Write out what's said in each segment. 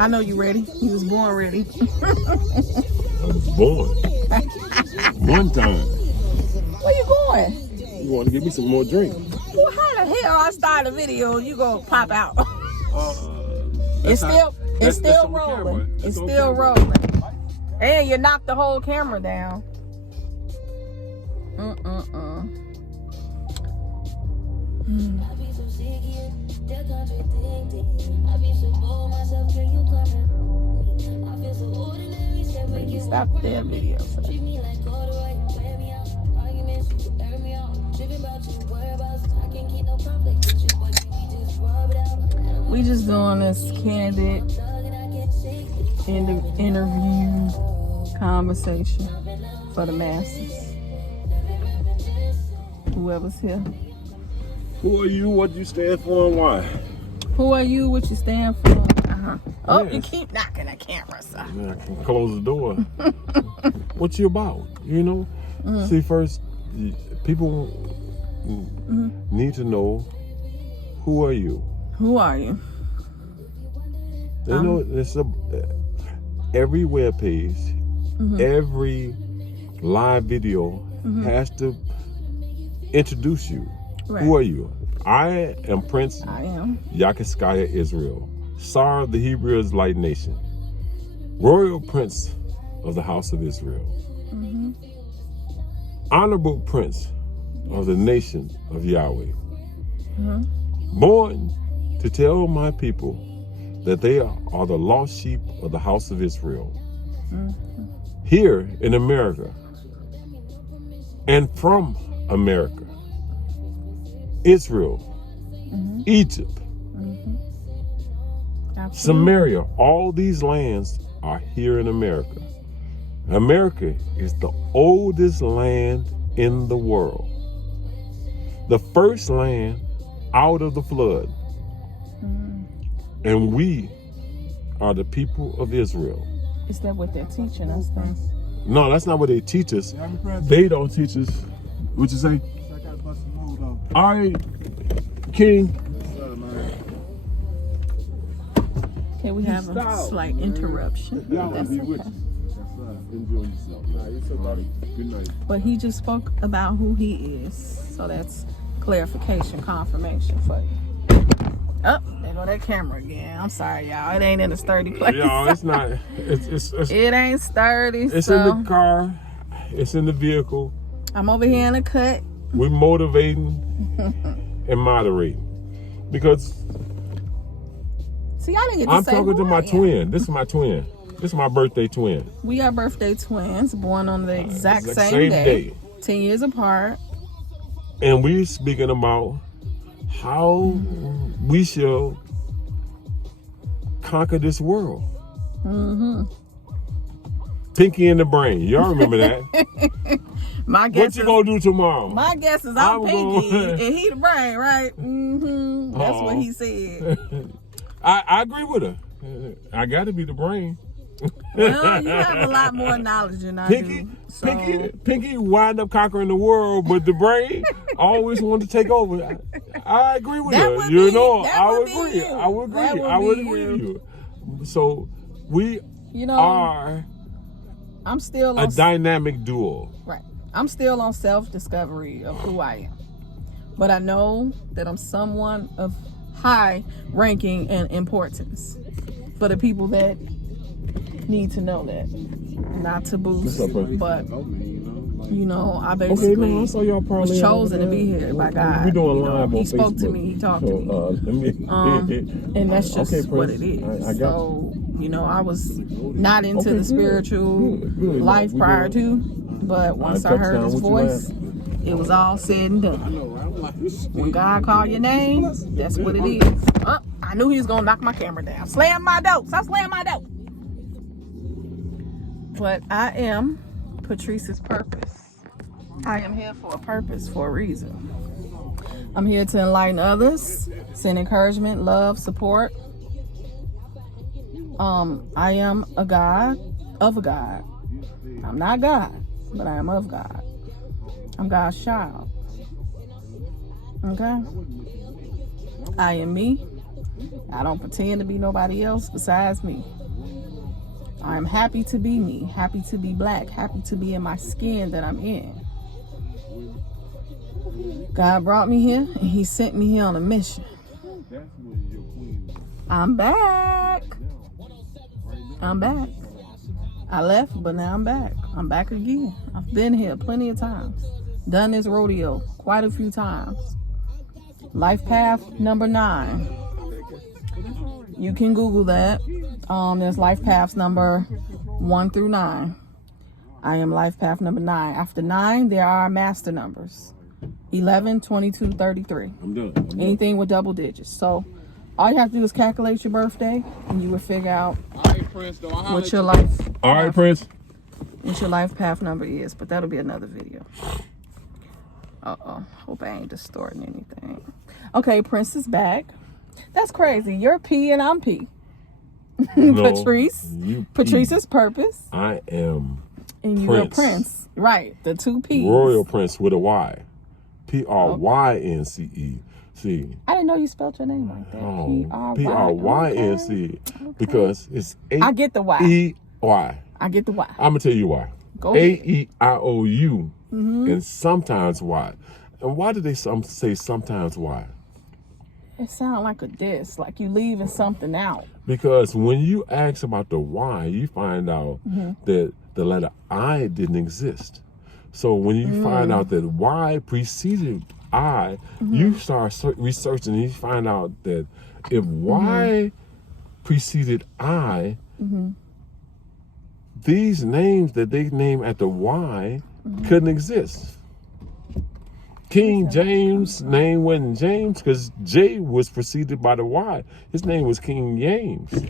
I know you ready. You was born ready. I was born. One time. Where you going? You want to give me some more drink? Well, how the hell I start a video, you gonna pop out? It's still rolling. It's still rolling. And you knocked the whole camera down. You stopped that video. We just doing this candid interview conversation for the masses. Whoever's here. Who are you? What do you stand for and why? Who are you? What you stand for? Oh, Yes. you keep knocking the camera, sir. I can close the door. What you about? You know? See, first, people need to know, who are you? Who are you? You know, it's every web page, every live video has to introduce you. Right. Who are you? I am Prince I am. Yakiskaya Israel, Tsar of the Hebrew Israelite nation, Royal Prince of the House of Israel, Honorable Prince of the nation of Yahweh, born to tell my people that they are the lost sheep of the house of Israel, here in America, and from America, Israel, Egypt, Samaria, all these lands are here in America. America is the oldest land in the world. The first land out of the flood. And we are the people of Israel. Is that what they're teaching us then? No, that's not what they teach us. They don't teach us. What you say? All right, King. Okay, we have a slight interruption. That's okay. Enjoy yourself. Good night. But he just spoke about who he is. So that's clarification, confirmation for you. Oh, there go that camera again. I'm sorry, y'all. It ain't in a sturdy place. Y'all, it's not. It's It ain't sturdy. It's so in the car. It's in the vehicle. I'm over here in the cut. We're motivating and moderating. Because See, I didn't get to I'm say talking to who my I am. twin. This is my twin. This is my birthday twin. We are birthday twins, born on the exact same day. 10 years apart. And we're speaking about how we shall conquer this world. Pinky in the brain. Y'all remember that? My guess What you gonna do tomorrow? My guess is I'm Pinky and he the brain, right? That's what he said. I agree with her. I gotta be the brain. Well, you have a lot more knowledge than I do. So. Pinky wind up conquering the world, but the brain always wanted to take over. I agree with her. I would agree. I would agree with you. So we are I'm still a dynamic duo. Right. I'm still on self-discovery of who I am. But I know that I'm someone of high ranking and importance for the people that need to know that. Not to boost, but I basically was chosen to be here by God. We doing live on He spoke Facebook. to me, he talked to me. And that's just what it is. So, I was not into the spiritual life prior to, but once I heard his voice, it was all said and done. When God called your name, that's what it is. Oh, I knew he was gonna knock my camera down. Slam my door. Stop slamming my door. But I am Patrice's purpose. I am here for a purpose, for a reason. I'm here to enlighten others, send encouragement, love, support. I am a God of a God. I'm not God, but I am of God. I'm God's child. Okay? I am me. I don't pretend to be nobody else besides me. I'm happy to be me, happy to be black, happy to be in my skin that I'm in. God brought me here, and he sent me here on a mission. I'm back. I'm back. I left, but now I'm back. I'm back again. I've been here plenty of times. Done this rodeo quite a few times. Life path number 9. You can Google that. There's life paths number 1 through 9. I am life path number 9. After 9, there are master numbers. 11, 22, 33. I'm done. Anything with double digits. So all you have to do is calculate your birthday, and you will figure out what your life. All right, Prince. What your life path number is, but that'll be another video. Hope I ain't distorting anything. Okay, Prince is back. That's crazy. You're P and I'm P. No, Patrice. Patrice is Purpose. I am. And you're Prince. Right. The 2 P's. Royal Prince with a Y. P-R-Y-N-C-E. See. I didn't know you spelled your name like that. P-R-Y-N-C-E. Okay. Because it's A. I get the Y. E-Y. I get the Y. I'm going to tell you why. Go ahead. A-E-I-O-U and sometimes Y. And why do they say sometimes Y? It sounds like a diss, like you leaving something out. Because when you ask about the Y, you find out that the letter I didn't exist. So when you find out that Y preceded I, you start researching and you find out that if Y preceded I, these names that they name at the Y couldn't exist. King James' name wasn't James because J was preceded by the Y. His name was King James.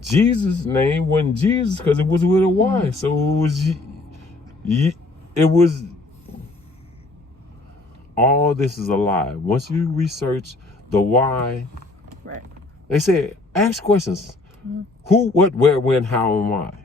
Jesus' name wasn't Jesus because it was with a Y. So it was all this is a lie. Once you research the Y, right? They said ask questions. Who, what, where, when, how, and why.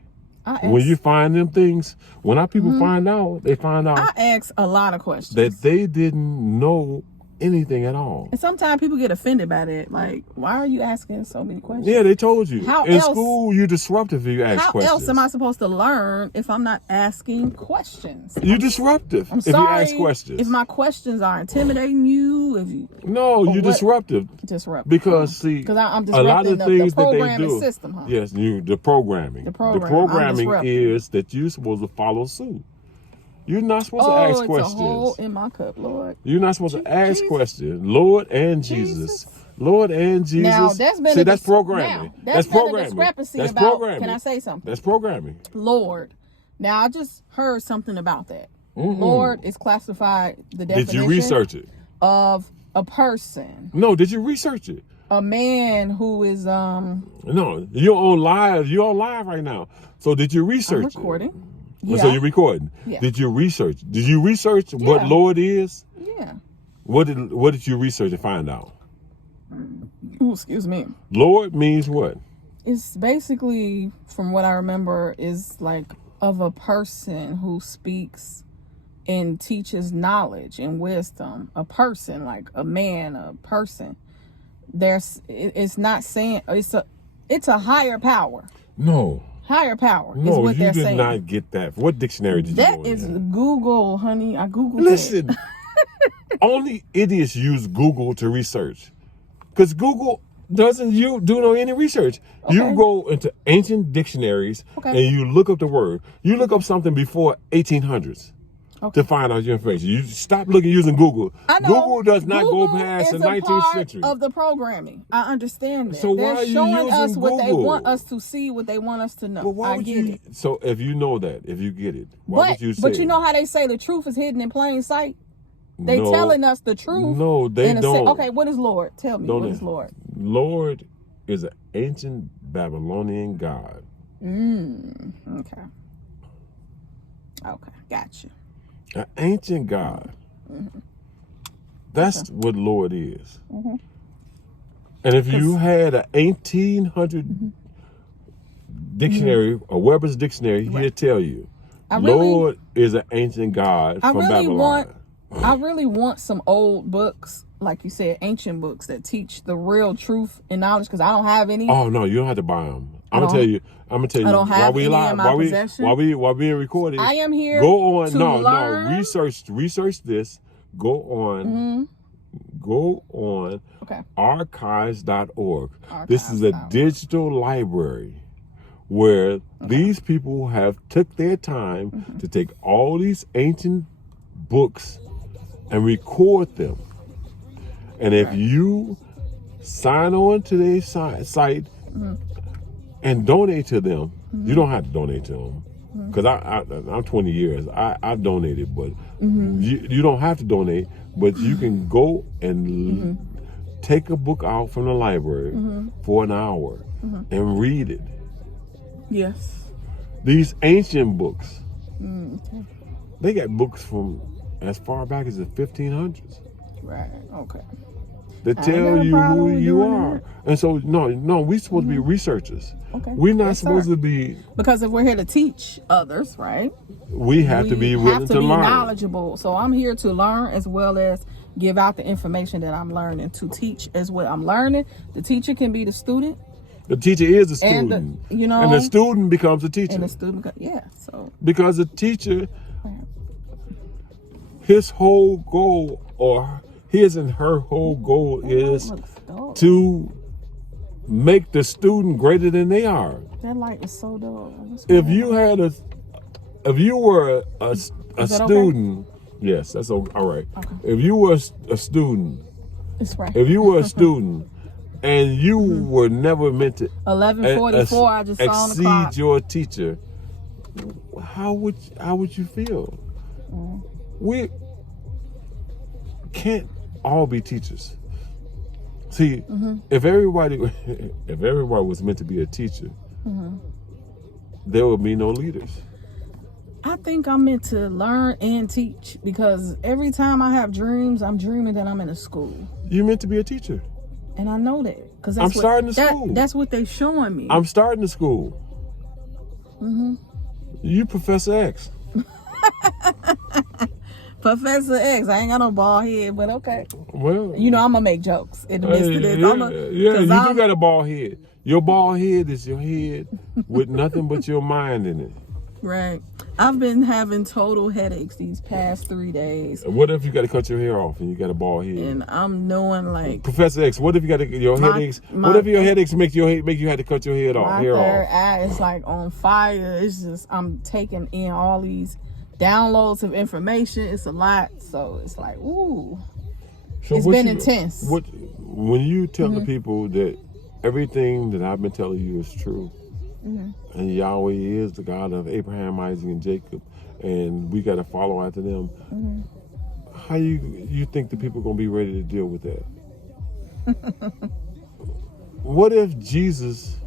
When you find them things, when our people find out, they find out. I ask a lot of questions that they didn't know anything at all. And sometimes people get offended by that. Like, why are you asking so many questions? Yeah, they told you. How in else, school, you're disruptive if you ask questions. How else am I supposed to learn if I'm not asking questions? You're disruptive if you ask questions. If my questions are intimidating you, if you you're disruptive. Disruptive. Because see, I'm disrupting a lot of things the programming that they do. System, huh? Yes, the programming. The programming is that you're supposed to follow suit. You're not supposed to ask questions. It's a hole in my cup, Lord. You're not supposed to ask questions. Lord and Jesus. Lord and Jesus. Now, that's programming. That's programming. A discrepancy that's about, programming. Can I say something? That's programming. Lord. Now, I just heard something about that. Lord is classified, the definition. Did you research it? Of a person. No, did you research it? A man who is No, you're on live. You're on live right now. So did you research it? I'm recording. Yeah. So you're recording. Yeah. Did you research? Did you research what Lord is? Yeah. What did you research and find out? Ooh, excuse me. Lord means what? It's basically, from what I remember, is like of a person who speaks and teaches knowledge and wisdom. A person, like a man, a person. It's not saying it's a higher power. No. Higher power is what they're saying. No, you did not get that. What dictionary did you go in? That is Google, honey. I Googled Listen, it. only idiots use Google to research. Because Google doesn't do any research. Okay. You go into ancient dictionaries and you look up the word. You look up something before 1800s. To find out your information. You stop using Google. I know. Google does not Google go past the is 19th century. Of the programming. I understand that. So They're why are you showing using us what Google? they want us to see, what they want us to know. But why I get it. So if you know that, if you get it, why would you say? But you know how they say the truth is hidden in plain sight? They telling us the truth. No, they don't. Okay, what is Lord? Tell me, what is Lord? Lord is an ancient Babylonian god. Okay. Okay, gotcha. An ancient god. That's what Lord is. And if you had an 1800 dictionary, a Weber's dictionary, he'd tell you, Lord is an ancient god from Babylon. I really want some old books like you said, ancient books that teach the real truth and knowledge, because I don't have any. Oh no, you don't have to buy them. I'm gonna tell you. I don't have any in my possession. While being recorded, I am here. Go on. To learn. Research this. Go on. Mm-hmm. Go on. Okay. Archives.org. This is a digital library where these people have took their time to take all these ancient books and record them. And if you sign on to their site and donate to them, you don't have to donate to them. Because I'm 20 years. I donated, but you don't have to donate, but you can go and take a book out from the library for an hour and read it. Yes. These ancient books, they got books from as far back as the 1500s. Right, okay. That tell you who you are. That. And so, no, we're supposed to be researchers. Okay. We're not supposed to be... Because if we're here to teach others, right? We have to be willing to learn. We have to be knowledgeable. So I'm here to learn as well as give out the information that I'm learning, to teach as well. I'm learning. The teacher can be the student. The teacher is the student. And the student becomes the teacher. And the student, so. Because the teacher, his whole goal, or his and her whole goal is to make the student greater than they are. That light is so dull. If you were a student, yes, that's all right. Okay. If you were a student, it's right. If you were a student and you were never meant to 11:44, I just saw on the clock. Exceed your teacher, how would you feel? We can't all be teachers. See, if everybody was meant to be a teacher, there would be no leaders. I think I'm meant to learn and teach, because every time I have dreams, I'm dreaming that I'm in a school. You're meant to be a teacher. And I know that, because I'm starting the school. That's what they're showing me. I'm starting the school. You Professor X. Professor X. I ain't got no bald head, but okay. Well, I'm gonna make jokes in the midst of this. You do got a bald head. Your bald head is your head with nothing but your mind in it. Right. I've been having total headaches these past 3 days. What if you got to cut your hair off and you got a bald head? And I'm knowing like Professor X. What if you got your headaches? What if your headaches make you have to cut your hair off? My third eye is like on fire. It's just I'm taking in all these downloads of information. It's a lot, so it's like ooh. So it's been intense. When you tell the people that everything that I've been telling you is true? And Yahweh is the God of Abraham, Isaac, and Jacob, and we got to follow after them. How you think the people are going to be ready to deal with that? What if Jesus,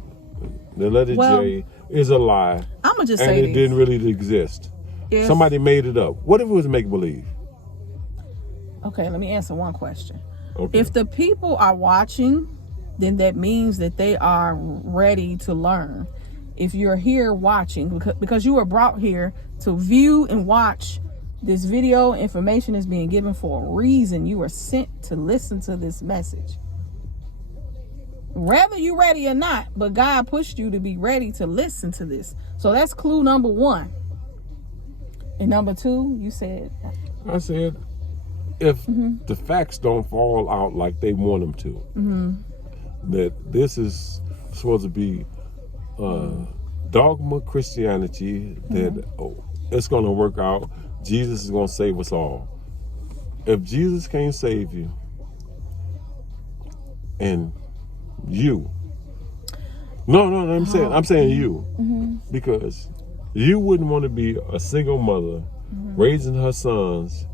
the letter J, is a lie? I'm gonna just say and it didn't really exist. Somebody made it up. What if it was make believe? Okay, let me answer one question. Okay. If the people are watching, then that means that they are ready to learn. If you're here watching, because you were brought here to view and watch this video, information is being given for a reason. You were sent to listen to this message. Whether you're ready or not, but God pushed you to be ready to listen to this. So that's clue number 1. And number 2, you said? I said, if the facts don't fall out like they want them to, that this is supposed to be dogma Christianity, that it's going to work out. Jesus is going to save us all. If Jesus can't save you, and you, I'm saying you, because you wouldn't want to be a single mother raising her sons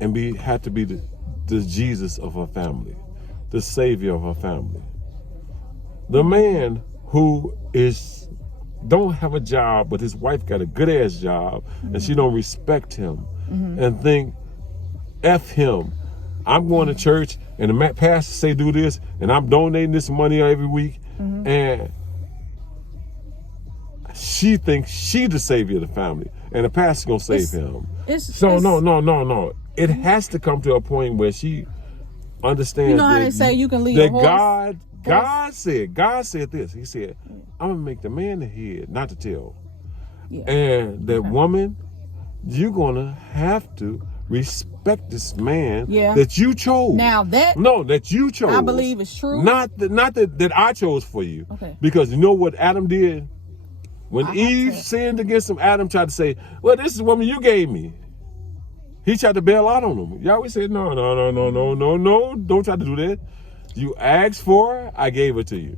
and have to be the Jesus of her family, the savior of her family. The man who don't have a job, but his wife got a good ass job, and she don't respect him, and think, F him. I'm going to church, and the pastor say do this, and I'm donating this money every week, and she thinks she the savior of the family, and the pastor's gonna save him. No. It has to come to a point where she understand. You know how they say you can lead a horse? God said this. He said, I'm going to make the man the head, not the tail. Yeah. And that woman, you're going to have to respect this man that you chose. Now that you chose. I believe it's true. Not that I chose for you. Okay. Because you know what Adam did? When Eve sinned against him, Adam tried to say, well, this is the woman you gave me. He tried to bail out on him. Yahweh said, no. Don't try to do that. You asked for her, I gave it to you.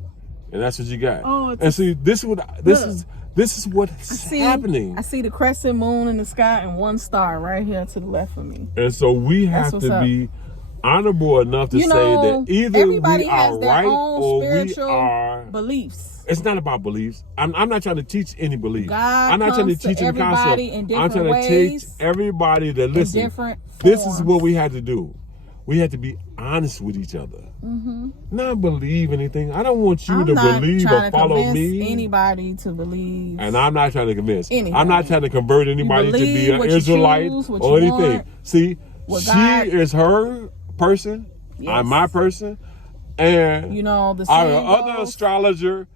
And that's what you got. Oh, and see, this is what's happening. I see the crescent moon in the sky and one star right here to the left of me. And so we have to be honorable enough to say that either we are right or we are beliefs. It's not about beliefs. I'm not trying to teach any belief. God I'm not trying to teach any concept. I'm trying to teach everybody that listen. This is what we had to do. We had to be honest with each other. Mm-hmm. Not believe anything. I don't want you to believe or follow me. Anybody to believe. And I'm not trying to convince. Anything. I'm not trying to convert anybody to be an Israelite or anything. See, she is her person. Yes. I'm my person. And the our other astrologer,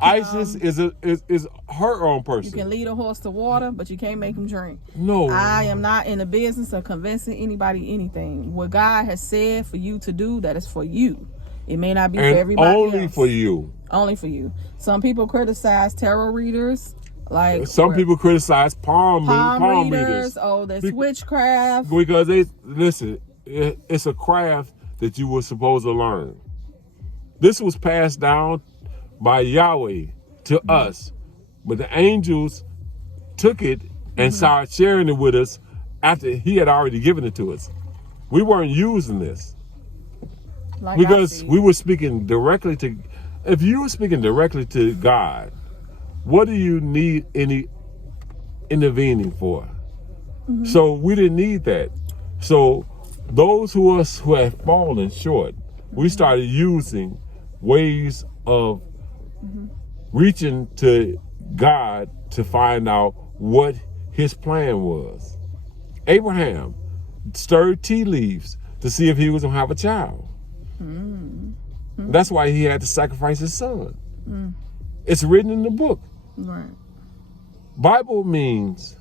Isis, is her own person. You can lead a horse to water, but you can't make him drink. No. I am not in the business of convincing anybody anything. What God has said for you to do, that is for you. It may not be for everybody only else. for you. Only for you. Some people criticize tarot readers. Some people criticize palm readers. Oh, that's witchcraft. Because it's a craft that you were supposed to learn. This was passed down by Yahweh to us, but the angels took it and started sharing it with us after he had already given it to us. We weren't using this because we were speaking directly to. If you were speaking directly to God, what do you need any intervening for? Mm-hmm. So we didn't need that. So those who have fallen short, we started using ways of reaching to God to find out what his plan was. Abraham stirred tea leaves to see if he was going to have a child. Mm-hmm. That's why he had to sacrifice his son. Mm. It's written in the book. Right. Bible means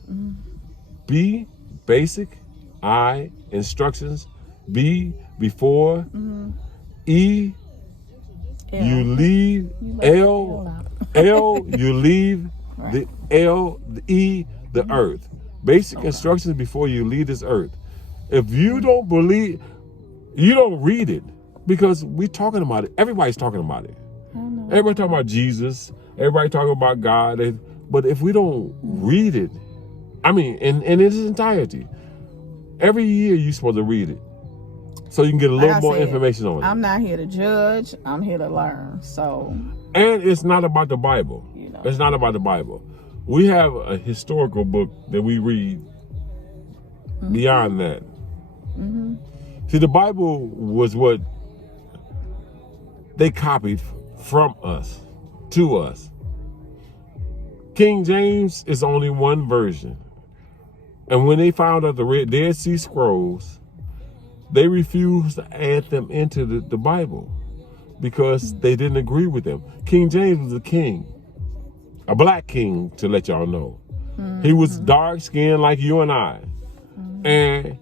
B, basic, I, instructions, B, before, E, you leave, L, you leave, the L, the E, the earth. Basic instructions before you leave this earth. If you don't believe, you don't read it, because we're talking about it. Everybody's talking about it. Everybody talking about Jesus. Everybody talking about God. But if we don't read it, in its entirety, every year you're supposed to read it, so you can get a little more information on it. I'm not here to judge. I'm here to learn. So. And it's not about the Bible. It's not about the Bible. We have a historical book that we read beyond that. Mm-hmm. See, the Bible was what they copied from us, to us. King James is only one version. And when they found out the Dead Sea Scrolls, they refused to add them into the Bible because they didn't agree with them. King James was a king, a black king, to let y'all know. Mm-hmm. He was dark-skinned like you and I. Mm-hmm. And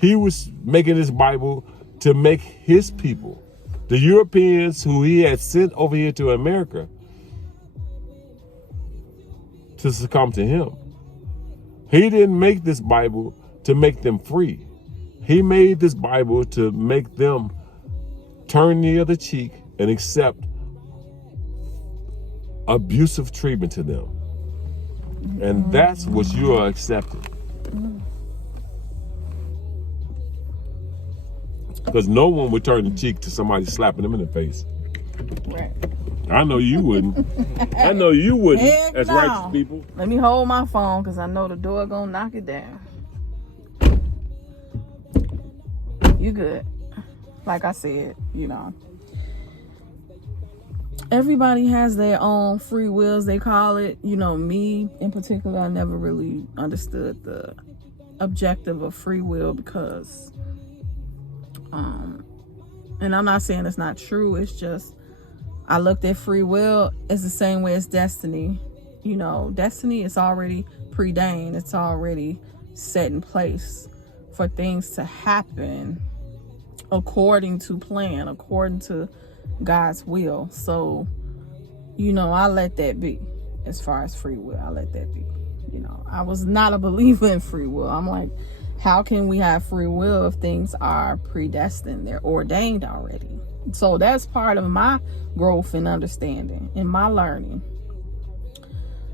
he was making this Bible to make his people, the Europeans who he had sent over here to America, to succumb to him. He didn't make this Bible to make them free. He made this Bible to make them turn the other cheek and accept abusive treatment to them. And that's what you are accepting. Because no one would turn the cheek to somebody slapping them in the face. Right. I know you wouldn't. I know you wouldn't. Heck as no. Righteous people. Let me hold my phone because I know the door gonna knock it down. You good. Like I said, everybody has their own free wills, they call it. Me in particular, I never really understood the objective of free will because And I'm not saying it's not true. It's just, I looked at free will as the same way as destiny. You know, destiny is already preordained. It's already set in place for things to happen according to plan, according to God's will. So, you know, I let that be. As far as free will, I let that be. You know, I was not a believer in free will. I'm like, how can we have free will if things are predestined? They're ordained already. So that's part of my growth and understanding and my learning.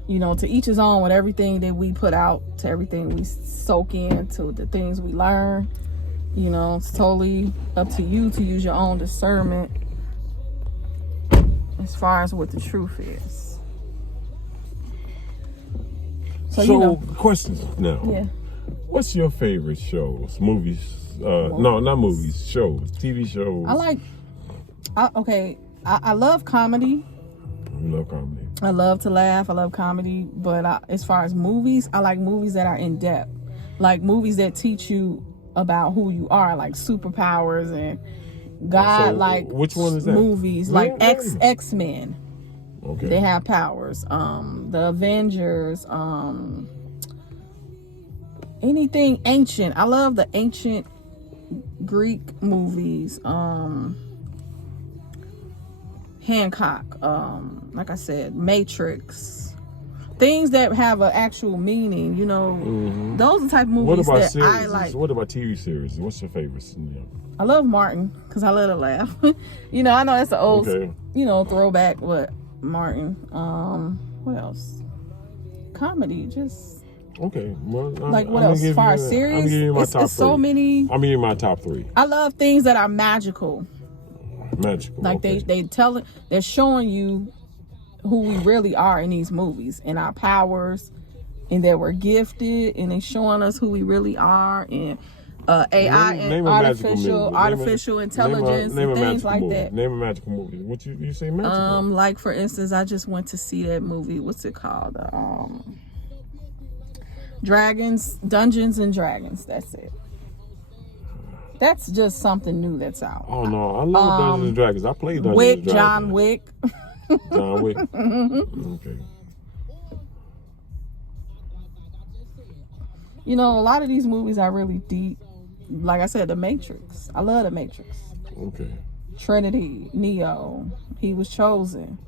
You know, to each his own with everything that we put out, to everything we soak in, to the things we learn. You know, it's totally up to you to use your own discernment as far as what the truth is. So you know, questions now. Yeah. What's your favorite shows, movies? No, not movies, shows, TV shows. I love comedy. You love comedy. I love to laugh. I love comedy. But as far as movies, I like movies that are in depth. Like movies that teach you about who you are, like superpowers and God, like which one is that? Movies like X-Men. Okay. They have powers. The Avengers. Anything ancient. I love the ancient Greek movies. Hancock. Like I said, Matrix. Things that have an actual meaning. You know, those are the type of movies that series? I like. What about TV series? What's your favorites? I love Martin because I let her laugh. You know, I know that's an old, throwback. What Martin? What else? Comedy, just okay. Well, like what else? As far as series, it's so many. I'm giving my top 3. I love things that are magical. Magical. Like they're showing you who we really are in these movies and our powers, and that we're gifted, and they're showing us who we really are, and AI and artificial intelligence and things like that. Name a magical movie. What you say magical? Like for instance, I just went to see that movie. What's it called? Dungeons and Dragons. That's it. That's just something new that's out. Oh no, I love Dungeons and Dragons. I played Dungeons and Dragons. John Wick. John Wick. Okay. You know, a lot of these movies are really deep. Like I said, The Matrix. I love The Matrix. Okay. Trinity, Neo. He was chosen.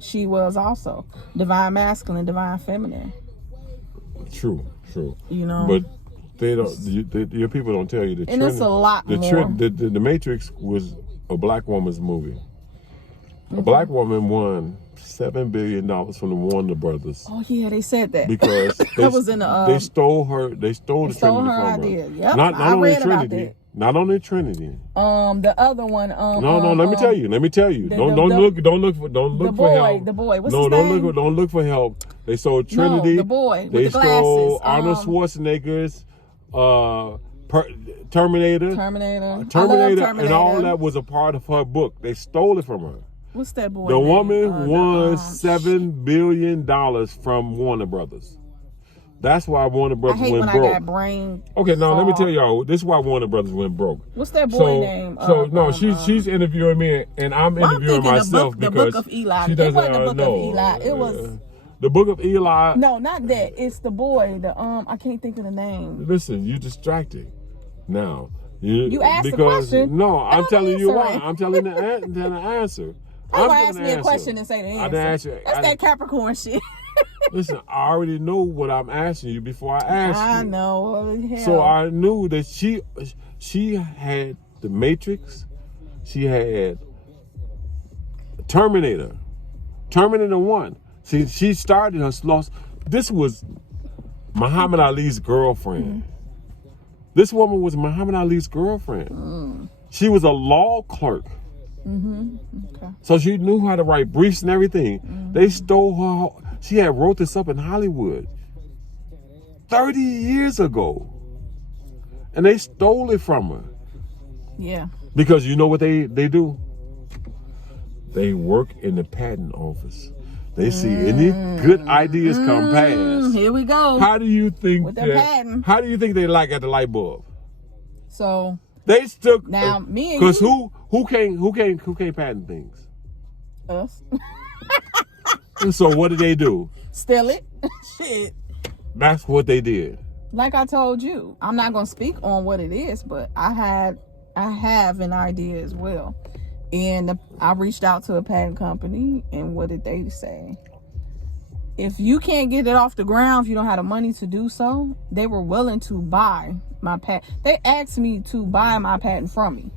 She was also. Divine masculine, divine feminine. True. You know. But they don't. Your people don't tell you the. And it's a lot more. The Matrix was a black woman's movie. A black woman won $7 billion from the Warner Brothers. Oh yeah, they said that because that was in the. They stole her. They stole the Trinity her from idea. her. Yep, not I only read Trinity. About that. Not only Trinity. The other one. No. Let me tell you. Don't look for help. The boy. What's his name? Don't look for help. They stole Trinity. No, the boy with they the glasses. Stole Arnold Schwarzenegger's Terminator. Terminator, and all that was a part of her book. They stole it from her. What's that boy? The woman won $7 billion from Warner Brothers. That's why Warner Brothers went broke. I got brain. Okay, now let me tell y'all. This is why Warner Brothers went broke. What's that boy name? She's interviewing me, and I'm interviewing myself the because Book of Eli. She doesn't it wasn't the Book of Eli. It was the Book of Eli. No, not that. It's the boy. I can't think of the name. Listen, you're distracted. Now you asked the question. No, I'm telling you why. I'm telling the answer. I'm gonna ask me a question and say the answer. I didn't ask you. That's that Capricorn shit. Listen, I already know what I'm asking you before I asked you. I know. Hell. So I knew that she had the Matrix. She had Terminator 1. See, she started her loss. This was Muhammad Ali's girlfriend. This woman was Muhammad Ali's girlfriend. She was a law clerk. Okay. So she knew how to write briefs and everything. They stole her. She had wrote this up in Hollywood 30 years ago. And they stole it from her. Yeah. Because you know what they do? They work in the patent office. They see any good ideas come past. Here we go. How do you think with their patent? How do you think they like at the light bulb? So They still now me and because you, who can't patent things? Us. So what did they do? Steal it. Shit. That's what they did. Like I told you, I'm not gonna speak on what it is, but I have an idea as well. And I reached out to a patent company, and what did they say? If you can't get it off the ground, if you don't have the money to do so, they were willing to buy my patent. They asked me to buy my patent from me.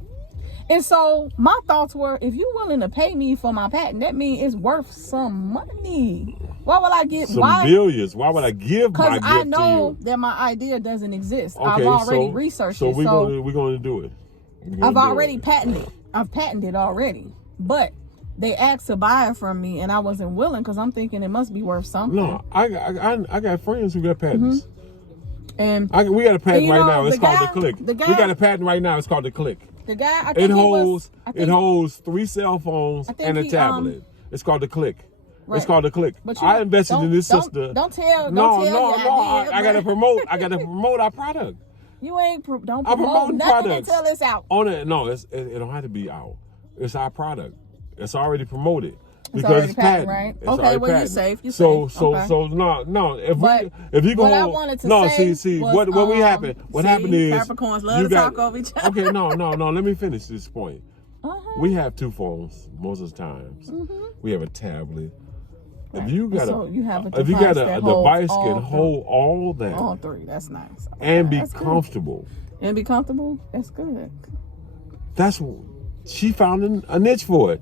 And so my thoughts were, if you're willing to pay me for my patent, that means it's worth some money. Why would I get billions? Why would I give my gift to you? Because I know that my idea doesn't exist. Okay, I've already researched it. So we're going to do it. I've already patented it. I've patented already. But they asked to buy it from me, and I wasn't willing because I'm thinking it must be worth something. No, I got friends who got patents. And we got a patent right now. It's called the Click. We got a patent right now. It's called the Click. The guy, I think it holds 3 cell phones and a tablet. It's called the Click. Right. It's called the Click. I invested in this sister. Don't tell. No. I gotta promote. I gotta promote our product. You ain't don't promote nothing until it's out. It don't have to be out. It's our product. It's already promoted. Because it's patent, right? It's okay, well, you're safe. So no. If you go, what I wanted to say was, what happened? What happened is Capricorns love to talk over each other. Okay, no. Let me finish this point. We have 2 phones most of the times. We have a tablet. Right. If you got a device can hold all that, all 3, that's nice. Okay, and be comfortable. Good. And be comfortable. That's good. That's she found a niche for it.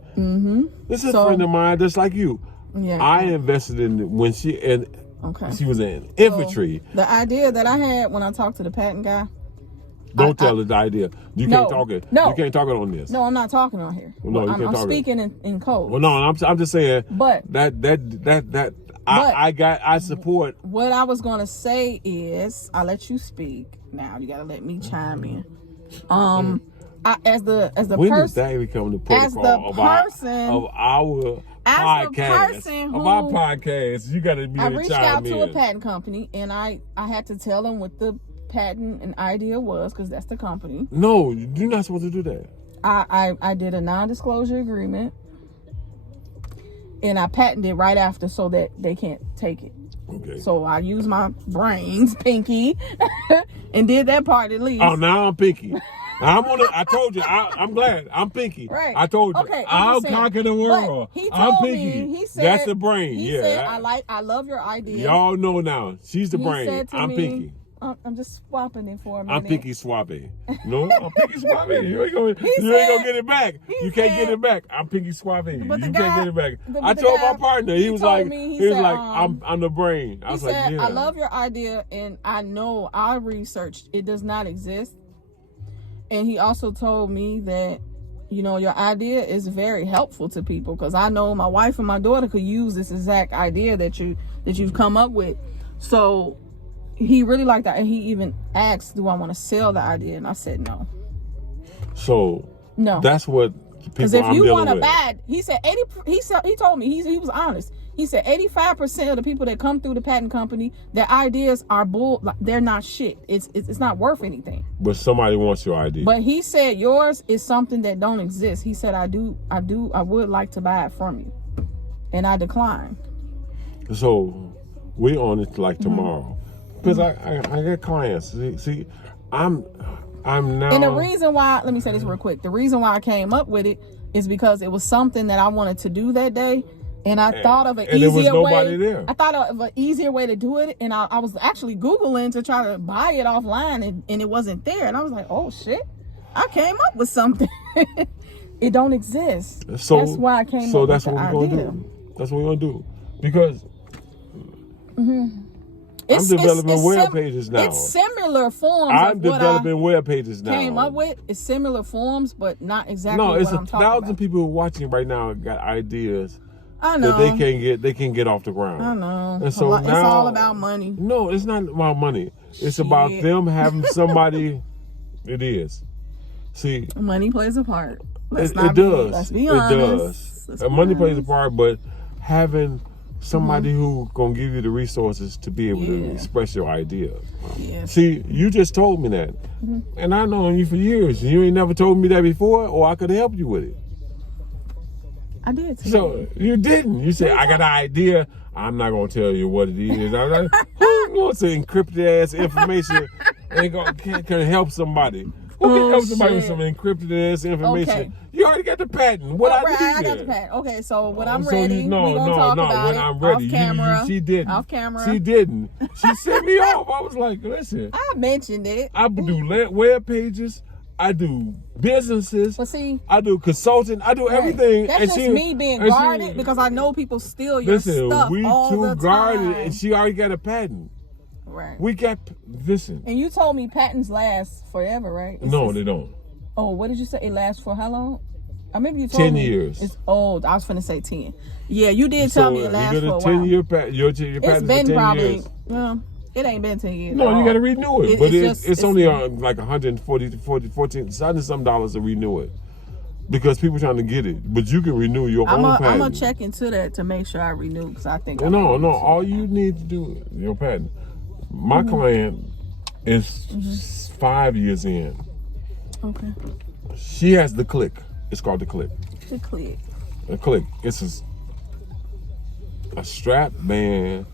This is a friend of mine, just like you. Yeah, I invested in it when she was in infantry. So the idea that I had when I talked to the patent guy. Don't tell her the idea. You can't talk it. No, you can't talk it on this. No, I'm not talking on here. Well, no, I'm speaking in code. Well, no, I'm just saying. But I support. What I was gonna say is, I'll let you speak. Now you gotta let me chime in. As the when person, does that become the protocol of our podcast? You gotta be. I reached out to a patent company, and I had to tell them what the patent and idea was, because that's the company. No, you're not supposed to do that. I did a non-disclosure agreement, and I patented right after so that they can't take it. Okay. So I used my brains, Pinky, and did that part at least. Oh, now I'm Pinky. I told you. I'm glad. I'm Pinky. Right. I told you. Okay, I'll conquer the world. He told I'm Pinky. Me, he said, that's the brain. He said, I love your idea. Y'all know now. She's the brain. I'm Pinky. I'm just swapping it for a minute. I'm Pinky swapping. No, I'm Pinky swapping. You ain't gonna get it back. You can't get it back. I'm Pinky swapping. You can't get it back. I told my partner. He was like, I'm the brain. I was like, yeah. I love your idea, and I know I researched. It does not exist. And he also told me that, your idea is very helpful to people, because I know my wife and my daughter could use this exact idea that you've come up with. So he really liked that, and he even asked, do I want to sell the idea? And I said no. So no, that's what people. Because if you want to buy, he said 80. He told me he was honest. He said 85% of the people that come through the patent company, their ideas are bull. They're not shit. It's not worth anything. But somebody wants your idea. But he said yours is something that don't exist. He said I would like to buy it from you, and I declined. So we on it like tomorrow, because I get clients. See, I'm now. And the reason why, let me say this real quick. The reason why I came up with it is because it was something that I wanted to do that day. And I thought of an easier way. There. I thought of an easier way to do it, and I was actually Googling to try to buy it offline, and it wasn't there. And I was like, "Oh shit! I came up with something. It don't exist." So that's why I came up with the idea. So that's what we're gonna do. That's what we're gonna do, because I'm developing web pages now. It's similar forms. I'm developing web pages now. Came up with it's similar forms, but not exactly. No, it's what I'm talking 1,000 people watching right now got ideas. I know. That they can get off the ground. I know. And so it's all about money. No, it's not about money. It's about them having somebody. It is. See, money plays a part. It does. Let's be honest. It does. Money plays a part, but having somebody who gonna give you the resources to be able to express your idea. Yes. See, you just told me that, and I've known you for years. You ain't never told me that before, or I could have helped you with it. I did. So you didn't. You said I got an idea. I'm not gonna tell you what it is. Who wants to encrypted ass information and can help somebody? Who can help somebody with some encrypted ass information? Okay. You already got the patent. What I got the patent. Okay, so when I'm ready, we gonna talk about when it I'm ready. Off camera. She didn't. Off camera. She didn't. She sent me off. I was like, listen. I mentioned it. I do web pages. I do businesses. But see, I do consulting. I do everything. That's just me being guarded because I know people steal your stuff we all too the guarded, time. and she already got a patent. Right. We got listen. And you told me patents last forever, right? No, they don't. Oh, what did you say? It lasts for how long? I remember you told me 10 years. It's old. I was finna say 10. Yeah, you did tell me it lasts for a while. 10-year patent. Your patent it's been for 10 probably. years. Well, it ain't been 10 years. No, you got to renew it. But it's only like $14 something to renew it. Because people trying to get it. But you can renew your own patent. I'm going to check into that to make sure I renew because I think No, all you need to do is your patent. My client is 5 years in. Okay. She has the click. It's called the click. The click. The click. It's a strap band.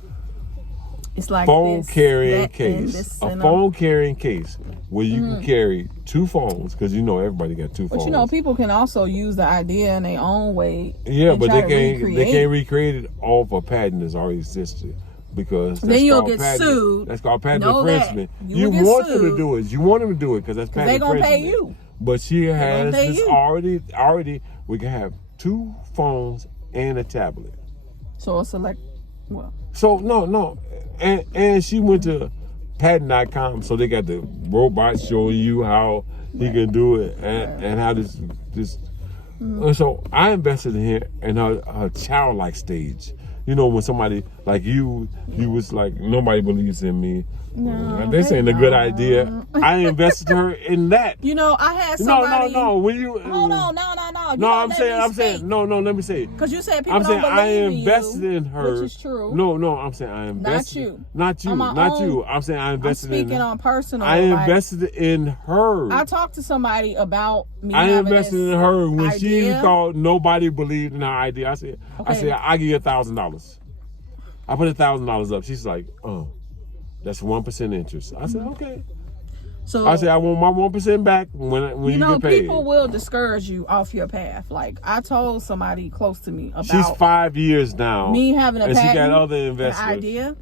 It's like phone this, carrying case. A phone carrying case where you can carry two phones because everybody got two phones. But people can also use the idea in their own way. Yeah, but they can't recreate it off a patent that's already existed. Because then you'll get sued. That's called patent infringement. You want them to do it. You want them to do it because that's patent infringement. They're gonna pay you. But she has this already. We can have two phones and a tablet. So it's like, well. So no, and she went to patent.com. So they got the robot showing you how he can do it and how this. And so I invested in her childlike stage. When somebody like you was like, nobody believes in me. No, this ain't a good idea. I invested her in that. I had somebody. No. When you hold on, no. I'm saying. No. Let me say it. Because you said people don't believe I invested in her, which is true. No. I'm saying I invested. Not you. I'm saying I invested in. Speaking on personal. I invested in her. I talked to somebody about me. I invested in her when idea. She thought nobody believed in her idea. I said, I give you $1,000. I put $1,000 up. She's like, oh. That's 1% interest. I said, okay. So I said, I want my 1% back when you get paid. People will discourage you off your path. Like I told somebody close to me about. She's 5 years now. Me having a patent, she got other investors. An idea,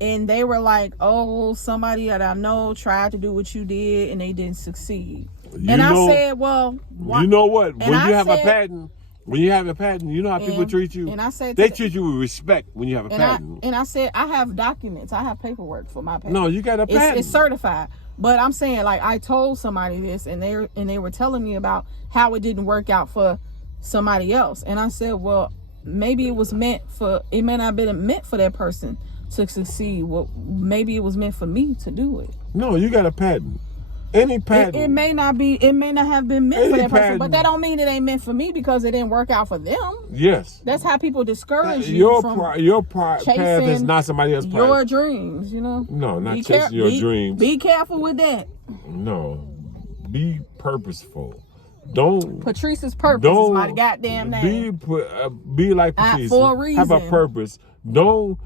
and they were like, "Oh, somebody that I know tried to do what you did, and they didn't succeed." I said, "Well, you know what? When you have a patent." When you have a patent, you know how people treat you? And I said they treat you with respect when you have a patent. I said, I have documents. I have paperwork for my patent. No, you got a patent. It's certified. But I'm saying, like, I told somebody this, and they were telling me about how it didn't work out for somebody else. And I said, well, maybe it was it may not have been meant for that person to succeed. Well, maybe it was meant for me to do it. No, you got a patent. Any patent. It may not have been meant for that person, but that don't mean it ain't meant for me because it didn't work out for them. Yes. That's how people discourage you from your path is not somebody else's path. Your dreams, No, not chasing your dreams. Be careful with that. No. Be purposeful. Don't. Patrice's purpose is my goddamn name. Be like Patrice. For a reason. Have a purpose. Don't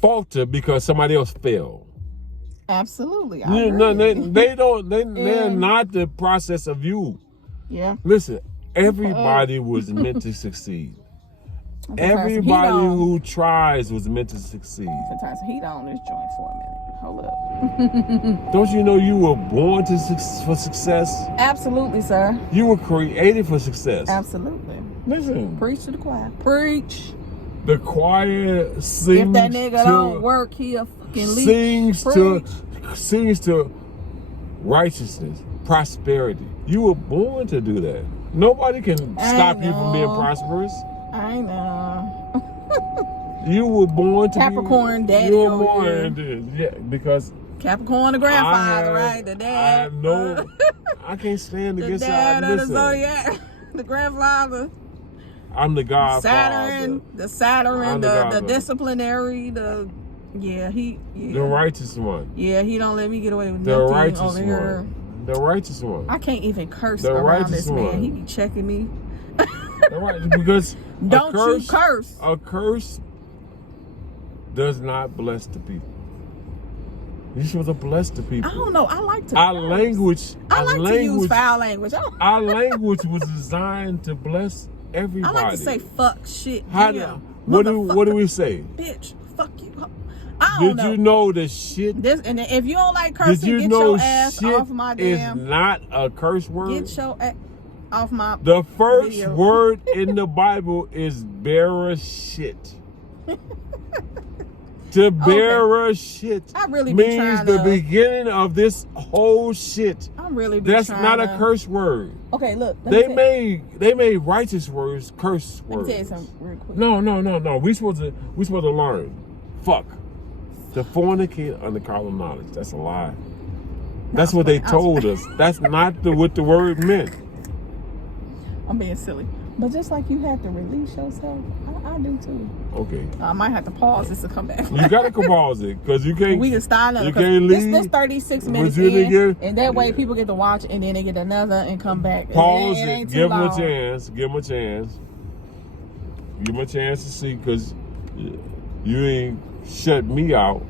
falter because somebody else failed. Absolutely. They don't. They're not the process of you. Yeah. Listen, everybody was meant to succeed. Everybody who tries was meant to succeed. Sometimes heat on this joint for a minute. Hold up. Don't you know you were born for success? Absolutely, sir. You were created for success. Absolutely. Listen. Preach to the choir. Preach. The choir sings. If that nigga don't work, he'll fucking leave. Sings to righteousness, prosperity. You were born to do that. Nobody can stop you from being prosperous. I know. You were born to Capricorn be, daddy. You were born because Capricorn the grandfather, right? The dad. I know. I can't stand to get dad of the zodiac. The grandfather. I'm the Godfather. Saturn, the disciplinary, the righteous one. Yeah, he don't let me get away with the nothing righteous over one. here. The righteous one. I can't even curse the around this one. man. He be checking me. Because don't you curse. A curse does not bless the people. You're supposed to bless the people. I don't know. I like to. Our language. I like to use foul language. Our language was designed to bless everybody. I like to say fuck, shit, what do we say? Bitch, fuck you. I don't know. Did you know that shit? And if you don't like cursing, get your ass off my damn. Is not a curse word. Get your ass off my. The first video. word in the Bible is bearer shit. To bear a shit I really means the beginning of this whole shit. I'm really That's not a curse word. Okay, look. They made righteous words curse words. Let me tell you something real quick. No. We supposed to learn. Fuck. To fornicate under common knowledge. That's a lie. That's what they told us. That's not what the word meant. I'm being silly. But just like you have to release yourself, I do too. Okay. I might have to pause this to come back. You gotta pause it because you can't. We can start up. You can't leave. This 36 minutes in, and that way people get to watch, and then they get another and come back. Pause it. Ain't give them a chance. Give them a chance. Give them a chance to see because you ain't shut me out.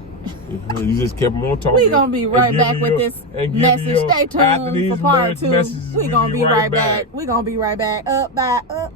You just kept on talking. We gonna be right back with this message. Stay tuned for part 2. We gonna be right back. We gonna be right back. Up, back, up.